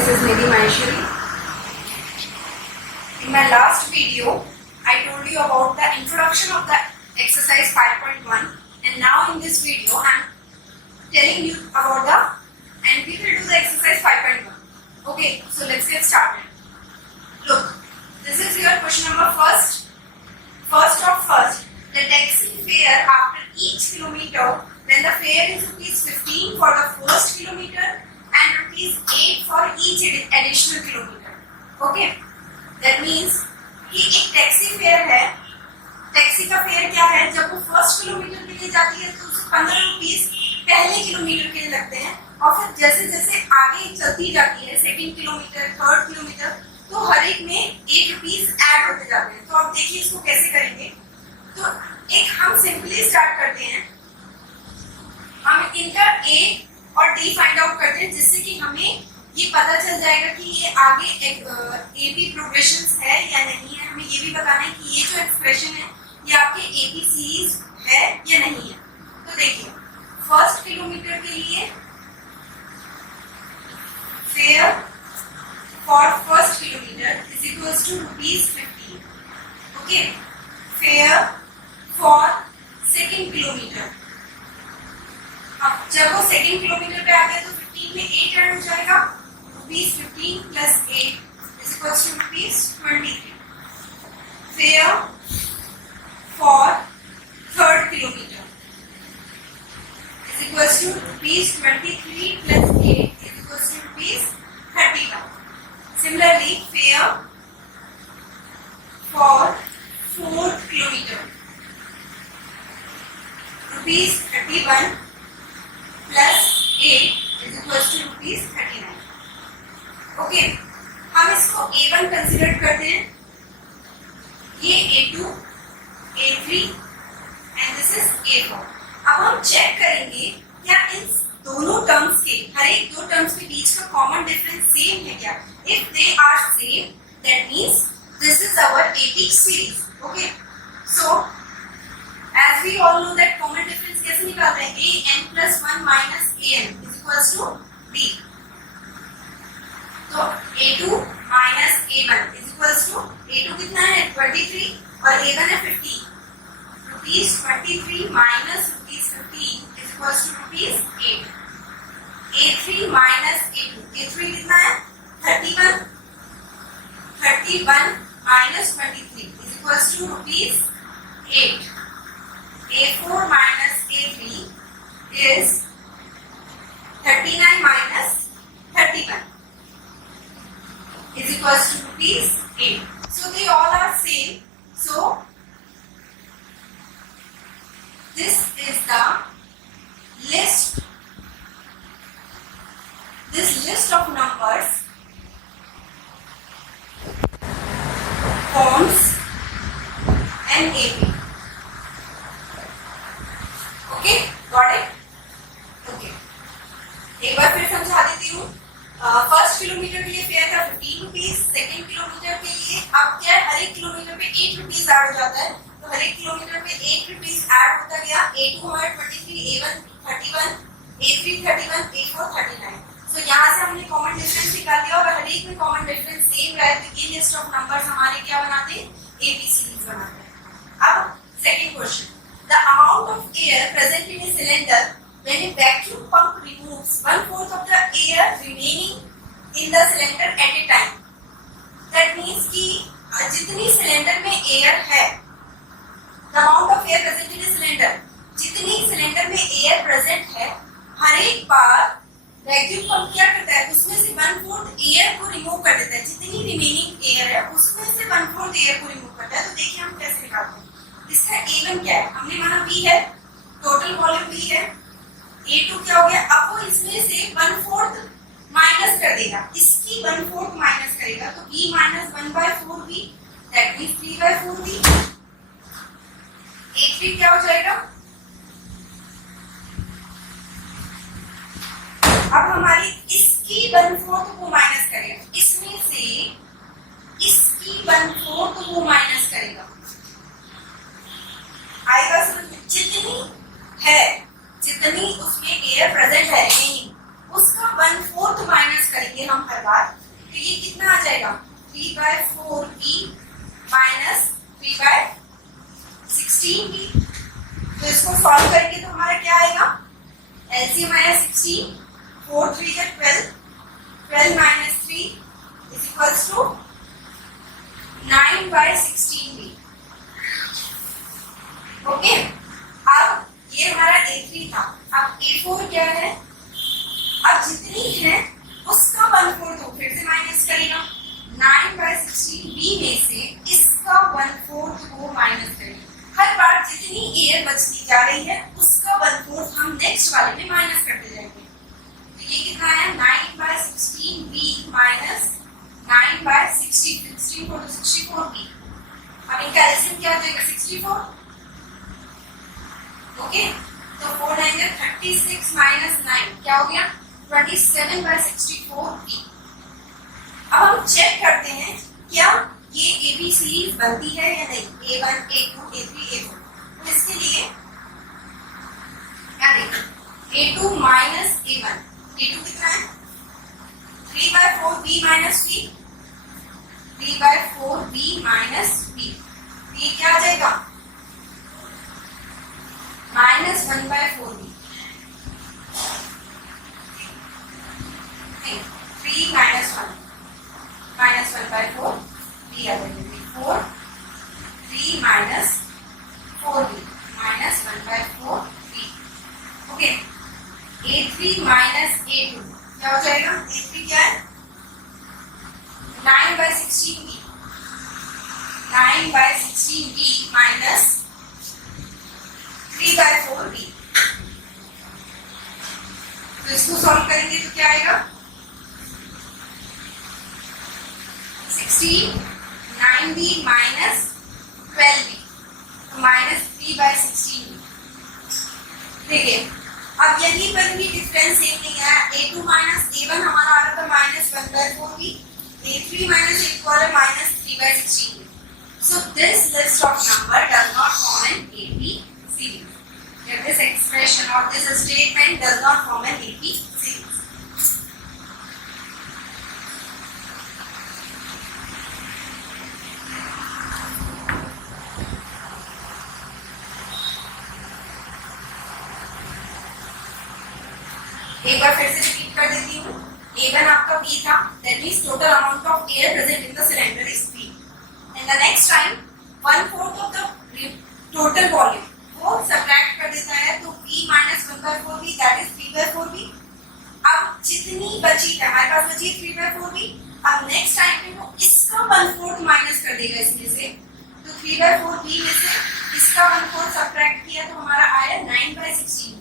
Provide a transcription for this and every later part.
this is Nidhi Maheshwari. In my last video, I told you about the introduction of the exercise 5.1, and now in this video, I am telling you about and we will do the exercise 5.1. Okay, so let's get started. Look, this is your question number first. First, the taxi fare after each kilometer, when the fare is ₹15 for the first kilometer and ₹8 for each additional kilometer. Okay, that means कि एक taxi fare है. Taxi का fair क्या है? जब वो first kilometre के लिए जाती है तो उसको ₹15 पहले किलोमीटर के लिए लगते हैं, और फिर जैसे जैसे आगे चलती जाती है सेकंड किलोमीटर, थर्ड किलोमीटर, तो हर एक में ₹1 ऐड होते जाते हैं. तो अब देखिए इसको कैसे करेंगे. तो एक हम सिंपली स्टार्ट करते हैं. हम इनका ए और डी फाइंड आउट करते हैं, जिससे कि हमें ये पता चल जाएगा कि ये आगे एबी प्रोग्रेशन है या नहीं है. हमें ये भी बताना है कि ये जो एक्सप्रेशन है ये आपके एबी सीरीज है या नहीं है. तो देखिए, फर्स्ट किलोमीटर के लिए fare for first kilometre is equals to ₹15. Okay, fare for second kilometre. अब जब वो सेकेंड किलोमीटर पे आ गया तो 15 में 8 ऐड हो जाएगा. ₹15 plus 8 is equals to ₹23. Fare for third kilometer is equals to ₹23 plus 8 is equals to ₹31. Similarly, fare for fourth kilometer, ₹31 plus 8 is equals to ₹39. Okay, हम इसको A1 कंसीडर करते हैं. ये A2, A3 and this is A4. अब हम check करेंगे क्या इन दोनों टर्म्स के, हर एक दो टर्म्स के बीच का कॉमन डिफरेंस सेम है क्या. If they are same, that means this is our AB series. Okay, so as we all know that common difference कैसे निकालते हैं? an plus 1 minus an is equals to b. तो a2 minus a1 is equals to, a2 कितना है? 23 और a1 है 15. ₹23 minus ₹15 is equals to ₹8. a3 minus a2, a3 कितना है? 31. 31 minus 23 is equals to ₹8. A4 minus A3 is 39 minus 31 is equals to ₹8. So they all are same. So this is the list. This list of numbers forms an AB. Okay, got it. Okay, एक बार फिर समझा देती हूँ. First kilometre के लिए fair था ₹15. Second kilometre के लिए अब क्या है, हर एक किलोमीटर पे ₹8 ऐड हो जाता है. तो हर एक किलोमीटर पे ₹8 ऐड होता गया. A2 हमारा 23, A1 31, A3 31, A4 39. सो यहाँ से हमने कॉमन डिफरेंस निकाल दिया, और हर एक में कॉमन डिफरेंस सेम रहा है, तो ये लिस्ट ऑफ नंबर्स हमारे क्या बनाते हैं? AB सीरीज बनाते हैं. अब second question. The amount of air present in a cylinder when a vacuum pump removes 1/4 of the air remaining in the cylinder at a time. That means कि जितनी cylinder में एयर है, the amount of air present in a cylinder, जितनी cylinder में air present है, हर एक बार vacuum pump क्या करता है? उसमें से 1/4 एयर को रिमूव कर देता है. जितनी रिमेनिंग एयर है उसमें से 1/4 एयर को रिमूव करता है. तो देखिए हम कैसे निकालते हैं. इसका A1 क्या है? हमने माना B है, टोटल वॉल्यूम B है. A2 क्या हो गया? अब वो इसमें से 1/4 माइनस कर देगा, इसकी 1/4 माइनस करेगा, तो B minus 1/4B, that means 3/4B. A3 क्या हो जाएगा? अब हमारी इसकी 1/4 को माइनस करेगा, इसमें से इसकी 1/4 को माइनस करेगा. आएगा समझ में? जितनी है, जितनी उसमें एयर प्रेजेंट है रिमेनिंग, उसका 1/4 माइनस करेंगे हम हर बार, तो ये कितना आ जाएगा 3/4b माइनस 3/16b। तो इसको सॉल्व करके तो हमारा क्या आएगा, एलसीएम आया 16, 4 3 जा 12, 12 minus 3 is equals to 9/16b। Okay, अब ये हमारा A3 था। अब A4 क्या है, अब जितनी है उसका 1/4 दो, फिर से माइनस करेगा, 9/16b में से इसका 1/4 को माइनस करेंगे। हर बार जितनी एयर बचती जा रही है उसका 1/4 हम नेक्स्ट वाले में माइनस करते जाएंगे। तो ये कितना है 9/16b माइनस 9/60, 16 4 तो 64b। अब इनका एलसीएम क्या हो जाएगा 64। ओके, तो 4 9 जा 36 माइनस 9 क्या हो गया 27/64b। अब हम चेक करते हैं क्या ये AB सीरीज बनती है या नहीं, A1 A2 A3 A4। तो इसके लिए क्या देखें, A2 माइनस A1, A2 कितना है 3/4b minus b, 3/4b minus b, ये क्या आ जाएगा minus 1/4b, 3 minus 1 minus 1/4 b आ जाएगा 4, 3 minus 4b minus 1/4b। Okay, A3 minus A2 क्या हो जाएगा, A3 क्या है 9/16b, 9/16b माइनस 3/4b। तो इसको सॉल्व करेंगे तो क्या आएगा 16 9b माइनस 12b, तो माइनस 3/16b। देखिए अब यहीं पर भी डिफरेंस सेम नहीं है, A2 माइनस A1 हमारा आ रहा था minus 1/4b, A3 minus A2 आ रहा है minus 3/16b। So this list of number does not form an AP series. This expression or this statement does not form an AP series. एक बार फिर से repeat कर देती हूँ, A1 आपका B था, that means total amount of air present in the cylinder is B. And the next time 1/4 of the total volume वो subtract कर देता है, तो B minus 1/4b that is 3/4b। अब जितनी बची है हमारे पास बची 3/4b, अब नेक्स्ट टाइम पे वो इसका 1/4 माइनस कर देगा इसमें से, तो 3/4b में से इसका 1/4 सब्ट्रैक्ट किया तो हमारा आया 9/16।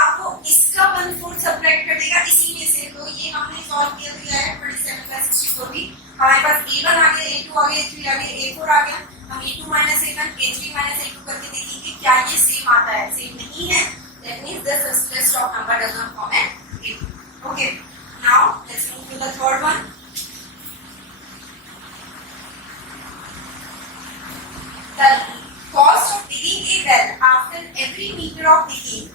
अब वो इसका 1/4 सब्ट्रैक्ट कर देगा इसी में से, तो ये हमने सॉल्व किया तो ये आया 27/64b। हमारे पास A1 आ गया, A2 आ गया, A3 आ गया, A4 आ गया। हम A2 minus A1 A3 minus A2 करके देखेंगे क्या ये सेम आता है, सेम नहीं है, that means this list of number does not form an AP. Okay, now let's move to the third one. The cost of digging a well after every meter of digging,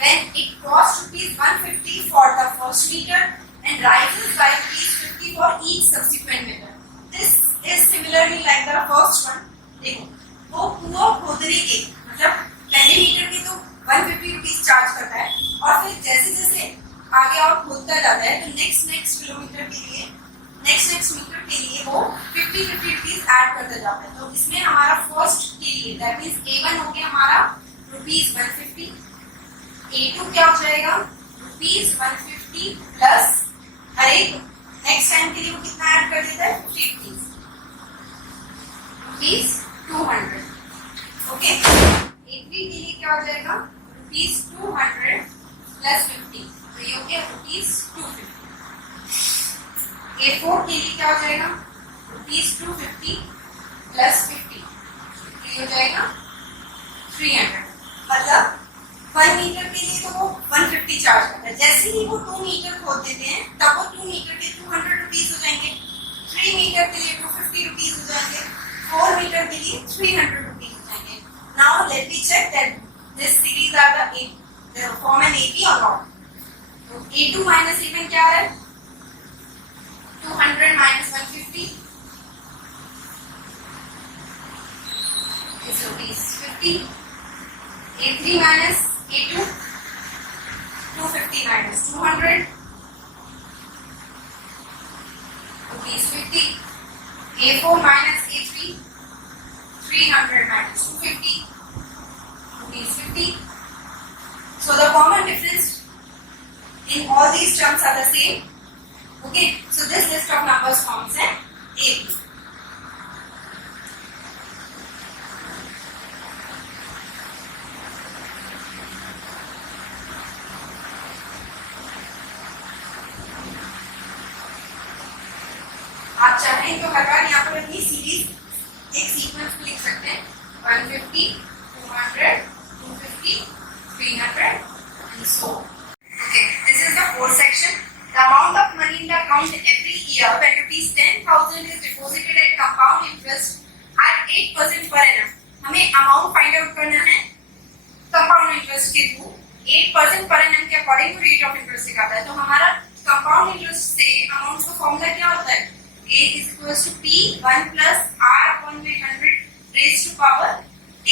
when it costs ₹150 for the first meter and rises by ₹50 for each subsequent meter. This is similarly like the first one. देखो वो कुआं खोदने के मतलब पहले metre के तो 150 rupees charge करता है, और फिर जैसे जैसे आगे और खोदता जाता है तो नेक्स्ट किलोमीटर के लिए नेक्स्ट मीटर के लिए वो 50 रुपीज ऐड करता जाता है। तो इसमें हमारा फर्स्ट के लिए दैट मींस A1 हो गया हमारा ₹150, A2 क्या हो जाएगा ₹150 प्लस हर एक नेक्स्ट टाइम के लिए वो कितना ऐड कर देता है 50 रुपीज 200। ओके, A3 के लिए क्या हो जाएगा ₹200 प्लस 50, तो ये हो गया ₹250। A4 के लिए क्या हो जाएगा ₹250 प्लस 50, तो ये हो जाएगा 300। मतलब 1 मीटर के लिए तो वो 150 चार्ज करता है, जैसे ही वो 2 मीटर खोद देते हैं तब वो 2 मीटर के 200 रुपीज हो जाएंगे, 3 मीटर के लिए 250 रुपीज हो जाएंगे, 4 मीटर के लिए 300 रुपीज हो जाएंगे। Now let me check that this series are the form an AP or not. तो A2 माइनस A1 क्या है 200 minus 150 is rupees 50. A3 minus A2, 250 minus 200, rupees 50. A4 minus A3, 300 minus 250, rupees 50. So the common difference in all these terms are the same. Okay, so this list of numbers forms an AP. आप चाहें तो हर बार यहाँ पर अपनी series एक sequence में लिख सकते हैं 150, 200, 250, 300 and so on. Okay, this is the fourth section. The amount of money in the account every year when rupees 10,000 is deposited at compound interest at 8% per annum. हमें अमाउंट फाइंड आउट करना है compound interest के through 8% per annum के according to rate of interest सिखाता है. तो हमारा compound interest से अमाउंट का फॉर्मूला क्या होता है? A is equals to P 1 plus R upon में 100 raised to power T.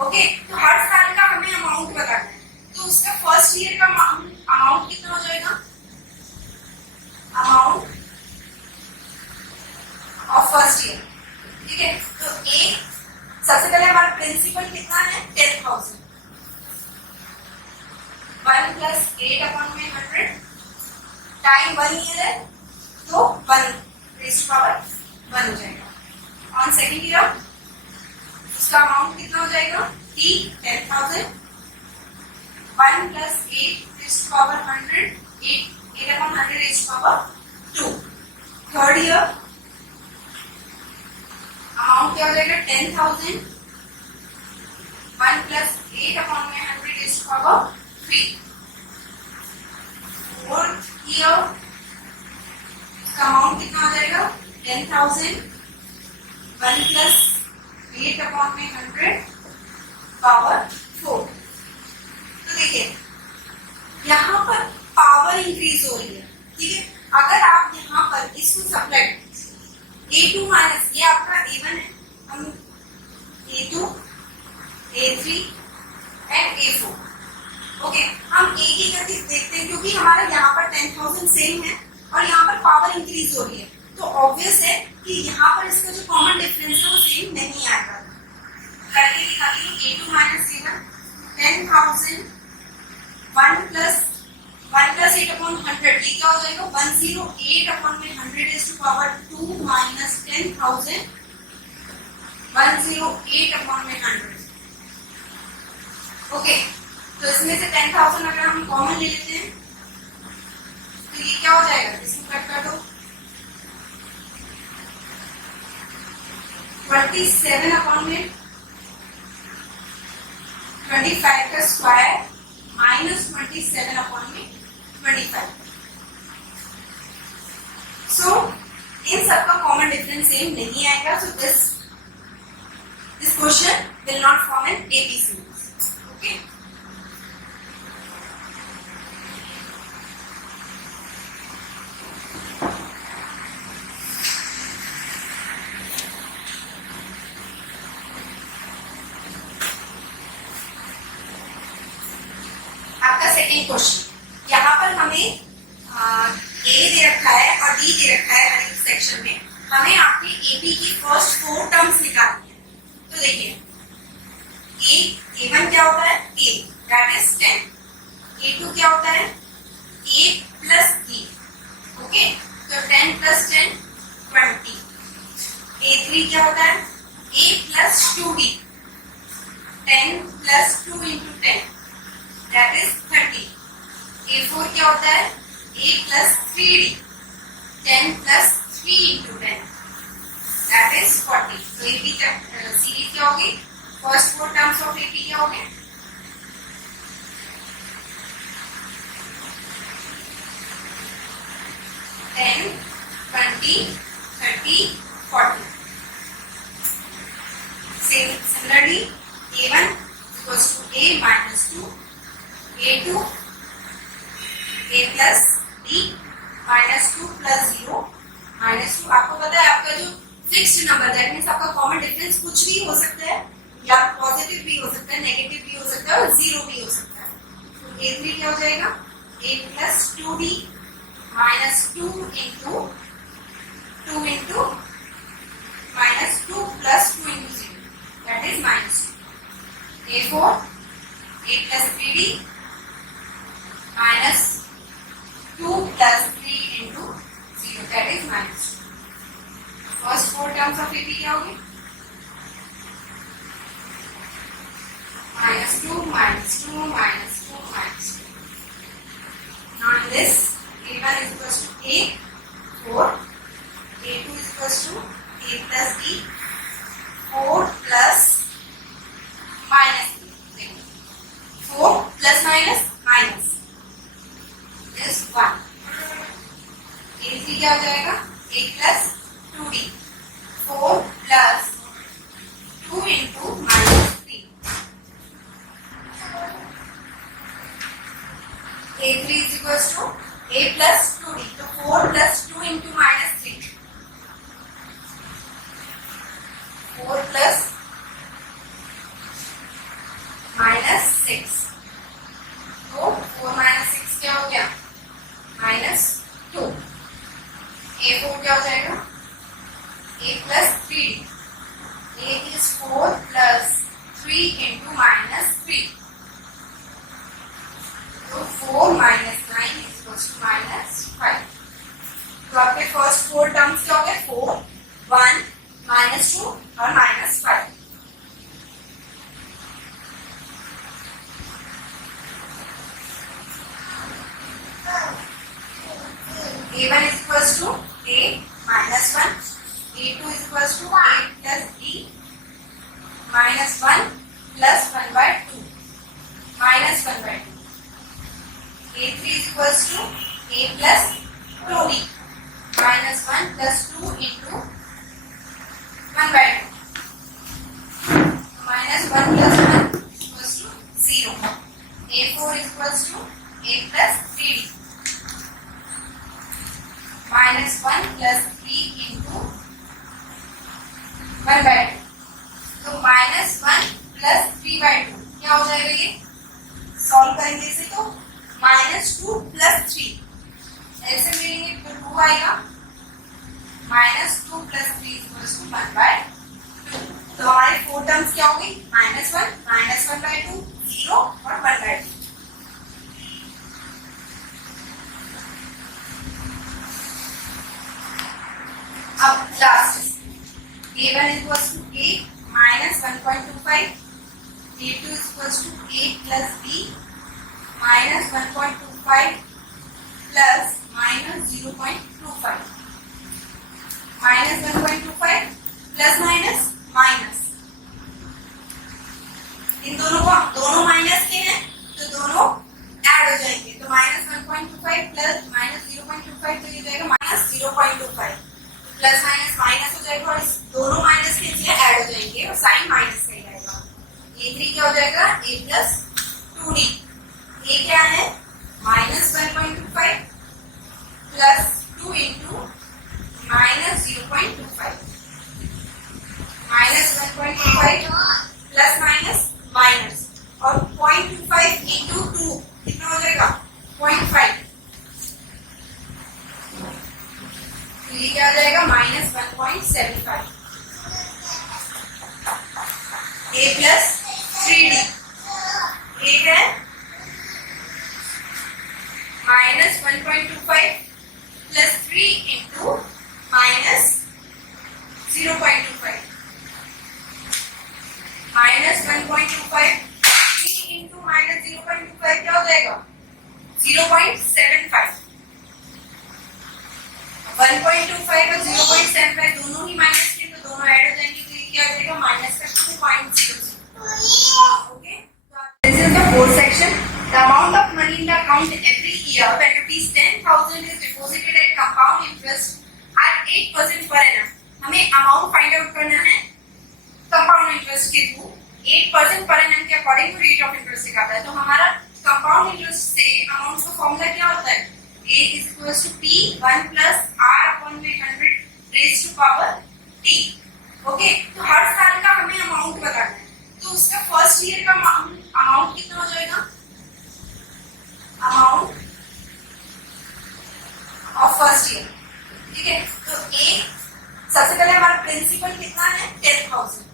Okay, तो हर साल का हमें अमाउंट बताना है. तो उसका फर्स्ट ईयर का अमाउंट कितना हो जाएगा? Amount of first year. ठीक है, तो A सबसे पहले हमारा प्रिंसिपल कितना है? 10,000. 1 plus 8 upon में 100 टाइम 1 ईयर है तो 1 रेज़ टू पावर 1 हो जाएगा. ऑन सेकेंड ईयर उसका अमाउंट कितना हो जाएगा? T 10,000. 1 plus 8 raise to power 100. 8 upon 100 raise to power 2. Third year amount क्या हो जाएगा? 10,000. 1 plus 8 upon में 100 raise to power 3. Fourth year amount कितना हो जाएगा? 10,000. 1 plus 8 upon में 100 पावर 4. तो देखिए यहाँ पर पावर इंक्रीज हो रही है. ठीक है, अगर आप यहाँ पर इसको सब्ट्रैक्ट A2 माइनस ये आपका A1 है, हम A2, A3 and A4. Okay, हम एक ही करके देखते हैं क्योंकि हमारा यहाँ पर 10,000 सेम है और यहाँ पर पावर इंक्रीज हो रही है. तो ऑब्वियस है कि यहाँ पर इसका जो कॉमन डिफरेंस है वो सेम नहीं आएगा. करके दिखाती हूँ. A2 minus A1 10,000. 1 plus 8 upon 100 ये क्या हो जाएगा? 108 upon में 100 is to power 2 minus 10,000. 108 upon में 100. ओके, तो इसमें से 10,000 अगर हम कॉमन ले लेते हैं तो ये क्या हो जाएगा? इसको कट कर दो. 27 अपॉन में 25 का स्क्वायर माइनस 27 अपॉन में 25. सो इन सबका कॉमन डिफरेंस सेम नहीं आएगा. So this question will not form an AB series. Okay, second question. यहाँ पर हमें ए दे रखा है और डी दे रखा है. हर एक सेक्शन में हमें आपके एबी की फर्स्ट 4 टर्म्स निकालनी है. तो देखिए A1 क्या होता है? A that is 10. A2 क्या होता है? A plus B. ओके, तो 10 प्लस 10 20. A3 क्या होता है? A plus 2B. 10 plus 2 into 10 that is 30. A4 क्या होता है? A plus 3D. 10 plus 3 into 10 that is 40. तो AP सीरीज क्या होगी? फर्स्ट 4 टर्म्स ऑफ AP क्या होंगे? Ten 20 30 40. Similarly, A1 equals to A minus 2. A2 A plus B minus 2 plus 0 -2 आपको पता है आपका जो फिक्स्ड नंबर दैट मींस आपका कॉमन डिफरेंस कुछ भी हो सकता है, या पॉजिटिव भी हो सकता है, नेगेटिव भी हो सकता है और जीरो भी हो सकता है। तो a3 क्या हो जाएगा, a plus 2d minus 2 into 2 into minus 2 plus 2 into 0 that is -2। a4 a plus 3d minus 2 plus 3 into 0 that is -2। First 4 terms of AP क्या होगी, -2 -2 -2 -2। Now in this a1 is equals to a 4, a2 is equals to a plus b 4 plus minus 3, 4 plus minus minus is 1। a3 क्या हो जाएगा, a plus 2d 4 plus 2 into minus 3, a3 is equals to a plus 2d, तो 4 plus 2 into minus 3, 4 plus minus 6, तो 4 minus 6 क्या हो गया, -2। a4 क्या हो जाएगा, a plus 3d, a is 4 plus 3 into minus 3, तो 4 minus 9 is equals to -5। तो आपके फर्स्ट 4 टर्म्स क्या हो गए, 4 1 -2 और -5। a1 is equals to a minus 1, a2 is equals to a plus b minus 1 plus 1 by 2 minus 1 by 2, a3 is equals to a plus 2d minus 1 plus 2 into 1 by 2, minus 1 plus 1 equals to 0, a4 is equals to a plus 3d minus 1 plus 3 into 1 by 2, तो -1 plus 3 by 2 क्या हो जाएगा, ये solve करेंगे इसे तो -2 plus 3 ऐसे लेंगे तो 2 आएगा, -2 plus 3 is equals to 1 by 2। तो हमारे 4 टर्म्स क्या होंगे, -1 -1 by 2 0 और 1 by 2। अब last a1 is equals to a minus 1.25, a2 is equals to a plus b minus 1.25 plus minus 0.25, minus 1.25 plus minus minus, इन दोनों माइनस के हैं तो दोनों ऐड हो जाएंगे, तो -1.25 प्लस -0.25 तो ये जाएगा -0.25, प्लस माइनस माइनस हो जाएगा और इस दोनों माइनस के लिए ऐड हो जाएंगे और साइन माइनस का ही रहेगा। a3 क्या हो जाएगा, a plus 2d, a क्या है -1.25 plus 2 into -0.25, -1.25 plus minus minus और 0.25 into 2 कितना हो जाएगा 0.5, तो ये क्या आ जाएगा -1.75, a plus 3d, a है -1.25 plus 3 into -0.25, -1.25 3 into -0.25 क्या हो जाएगा 0.75, 1.25 और 0.75 दोनों ही माइनस के तो दोनों ऐड हो जाएंगे, तो ये क्या आ जाएगा -2.00। Okay, this is the fourth section. The amount of money in the account every year when ₹10,000 is deposited at compound interest at 8% per annum. हमें अमाउंट फाइंड आउट करना है कंपाउंड इंटरेस्ट के थ्रू 8% पर एनम के according to rate of interest दिखाता है। तो हमारा compound interest से अमाउंट का फॉर्मूला क्या होता है, A is equals to P 1 plus R upon 100 power T. Okay, तो हर साल का हमें अमाउंट बताना है, तो उसका फर्स्ट ईयर का अमाउंट कितना हो जाएगा? अमाउंट ऑफ फर्स्ट ईयर, ठीक है। तो एक सबसे पहले हमारा प्रिंसिपल कितना है? 10,000।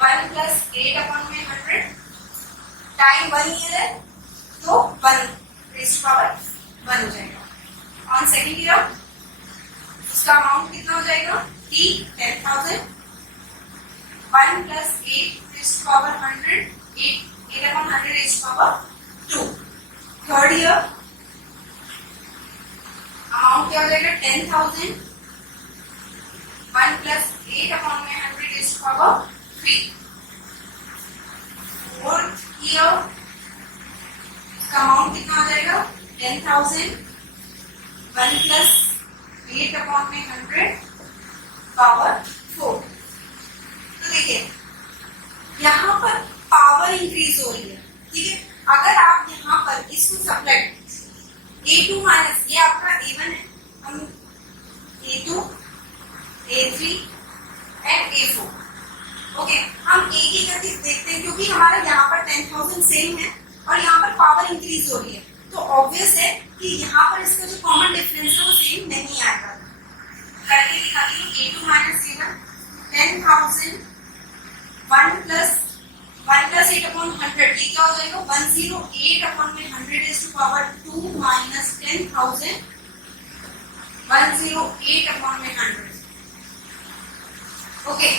1 प्लस 8 अपॉन में 100, टाइम 1 ईयर है तो 1 रेज़ टू पावर 1 हो जाएगा। ऑन सेकेंड ईयर उसका अमाउंट कितना हो जाएगा? T 10,000, 1 plus 8 raise to power 100, 8 upon 100 raise to power 2। Third year amount क्या हो जाएगा? 10,000, 1 प्लस 8 अपॉन में 100 raise to power 3। Fourth year इसका अमाउंट कितना हो जाएगा? 10,000, 1 प्लस 8 अपॉन में 100 पावर 4। तो देखिए यहाँ पर पावर इंक्रीज हो रही है, ठीक है। अगर आप यहाँ पर इसको सब्ट्रैक्ट A2 माइनस, ये आपका A1 है, हम A2, A3 and A4, okay, हम एक ही करके देखते हैं क्योंकि हमारा यहाँ पर 10,000 सेम है और यहाँ पर पावर इंक्रीज हो रही है, तो ऑब्वियस है कि यहाँ पर इसका जो कॉमन डिफरेंस है वो सेम नहीं आएगा। करके दिखाती हूँ। A2 minus A1, 10,000, 1 plus 8 upon 100, ये क्या हो जाएगा? 108 अपॉन में 100 raise to power 2 minus 10,000, 108 upon में 100। ओके,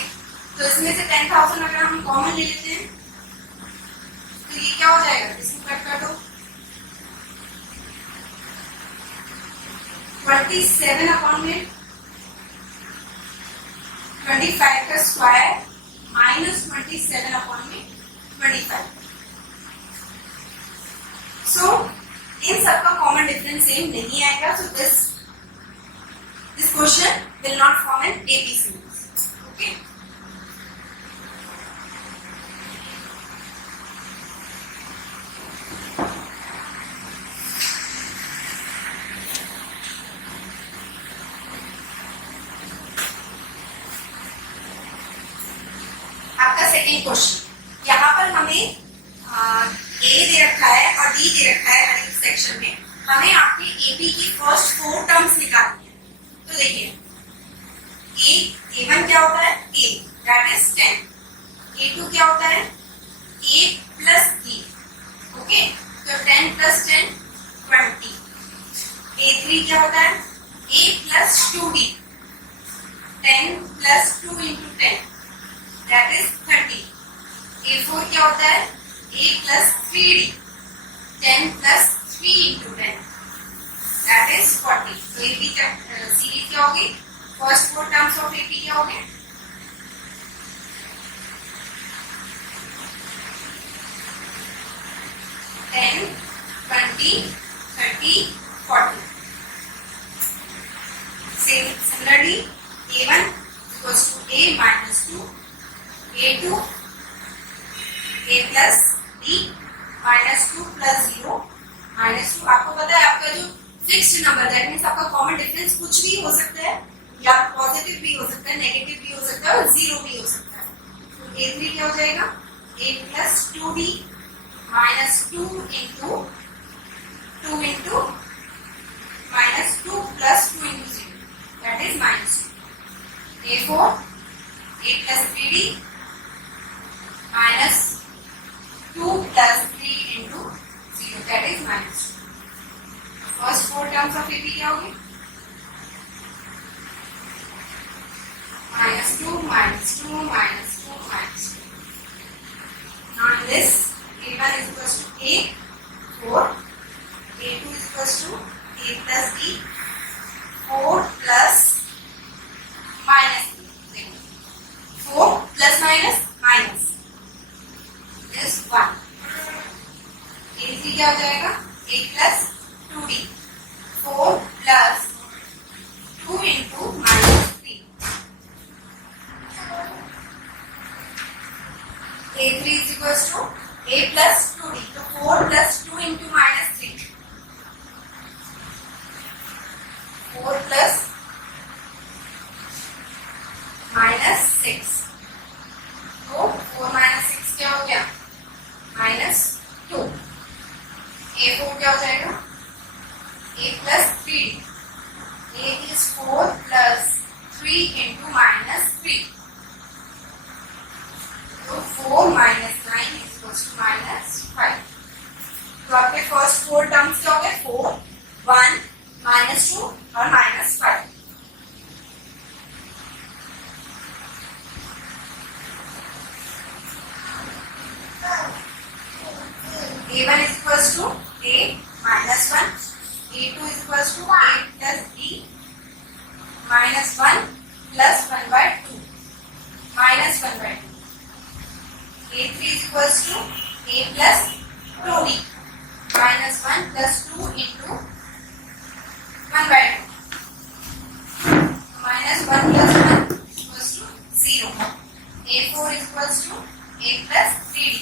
तो इसमें से 10,000 अगर हम कॉमन ले लेते हैं तो ये क्या हो जाएगा? इसको कट कर दो, 27 अपॉन में 25 का स्क्वायर माइनस 27 अपॉन में 25। सो इन सबका कॉमन डिफरेंस सेम नहीं आएगा, so this question will not form an AB series. Okay, आपका सेकेंड क्वेश्चन, यहाँ पर हमें ए दे रखा है और डी दे रखा है। हर एक सेक्शन में हमें आपके एबी की फर्स्ट 4 टर्म्स निकालनी है। तो देखिए A1 क्या होता है? A, that is 10। A2 क्या होता है? A प्लस B, ओके, तो 10 प्लस 10 20। A3 क्या होता है? A plus 2B, 10 plus 2 into 10 that is 30। A4 क्या होता है? A plus 3D, 10 plus 3 into 10 that is 40। तो एबी सीरीज क्या होगी? फर्स्ट 4 टर्म्स ऑफ एबी क्या होंगे? Ten, 20, 30, 40। Similarly, A1 equals to A minus 2, A2 A plus B minus 2 plus 0 minus 2। आपको पता है आपका जो फिक्स्ड नंबर, दैट मीन्स आपका कॉमन डिफरेंस कुछ भी हो सकता है, या पॉजिटिव भी हो सकता है, नेगेटिव भी हो सकता है और 0 भी हो सकता है। तो A3 क्या हो जाएगा? A plus 2D minus 2 into minus 2 plus 2 into 0, that is minus 2। A4 A plus 3D minus 2 plus 3 into 0, that is minus 2। First 4 terms of AB क्या होगी? -2 -2 -2 -2। Now in this, A1 is equals to A 4, A2 is equals to A plus B 4 plus minus 4 plus minus is 1। A3 क्या हो जाएगा? A plus 2D 4 plus 2 into minus 3। A3 is equals to A plus 2D, तो 4 plus 2 into minus 3, 4 plus A4 क्या हो जाएगा? A plus 3D. A is 4 plus 3 into minus 3. तो 4 minus 9 is equals to minus 5. तो आपके first 4 terms क्या हो गए? 4, 1, minus 2 और minus 5. A1 is equals to A minus 1. A2 is equals to A plus B minus 1 plus 1 by 2 minus 1 by 2. A3 is equals to A plus 2D minus 1 plus 2 into 1 by 2. Minus 1 plus 1 is equals to 0. A4 is equals to A plus 3D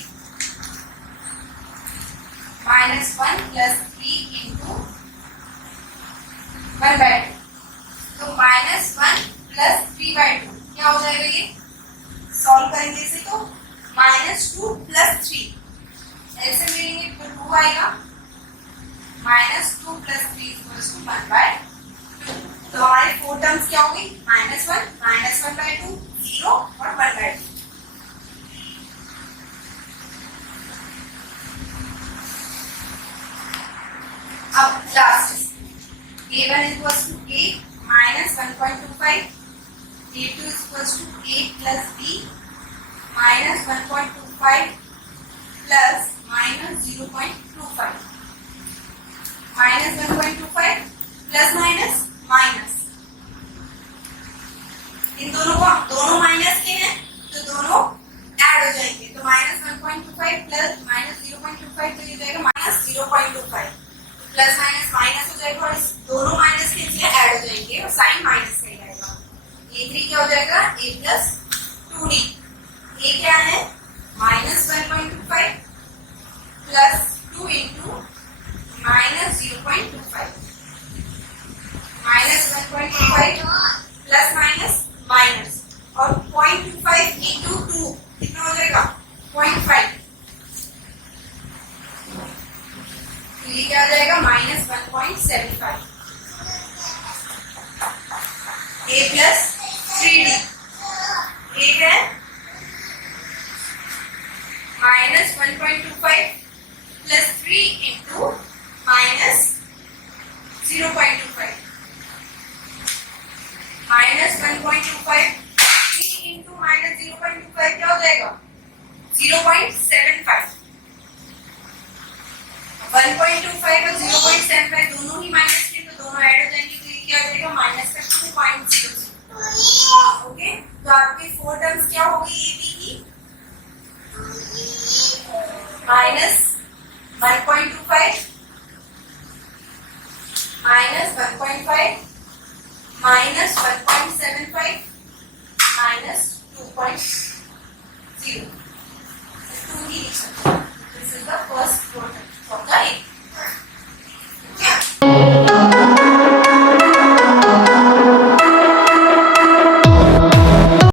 minus 1 plus 3 into 1 by 2. तो minus 1 plus 3 by 2 क्या हो जाएगा? ये solve करेंगे इसे तो minus 2 plus 3 ऐसे मिलेंगे तो 2 आएगा. minus 2 plus 3 equals to 1 by 2. तो हमारे 4 टर्म्स क्या होंगी? minus 1 by 2, 0 और 1 by 2. अब last A1 is equals to A minus 1.25. A2 is equals to A plus B minus 1.25 plus minus 0.25. Minus 1.25 plus minus. इन दोनों माइनस के हैं तो दोनों ऐड हो जाएंगे. तो minus 1.25 plus minus 0.25 तो ये जाएगा minus 0.25. प्लस माइनस हो जाएगा और इस दोनों माइनस के लिए ऐड हो जाएंगे और साइन माइनस का ही रहेगा. A3 क्या हो जाएगा? A plus 2D. A क्या है? minus 1.25 plus 2 into minus 0.25. minus 1.25 plus minus और 0.25 into 2 कितना हो जाएगा? 0.5. ये क्या आ जाएगा? minus 1.75. A plus 3D. A है minus 1.25 plus 3 into minus 0.25. minus 1.25 3 into minus 0.25 क्या हो जाएगा? 0.75. 1.25 और 0.75 दोनों ही माइनस के तो दोनों ऐड हो जाएंगे तो ये क्या हो जाएगा? माइनस का 2.00. ओके तो आपके 4 टर्म्स क्या होगी ए बी की? minus 1.25 minus 1.5 minus 1.75 minus 2.0.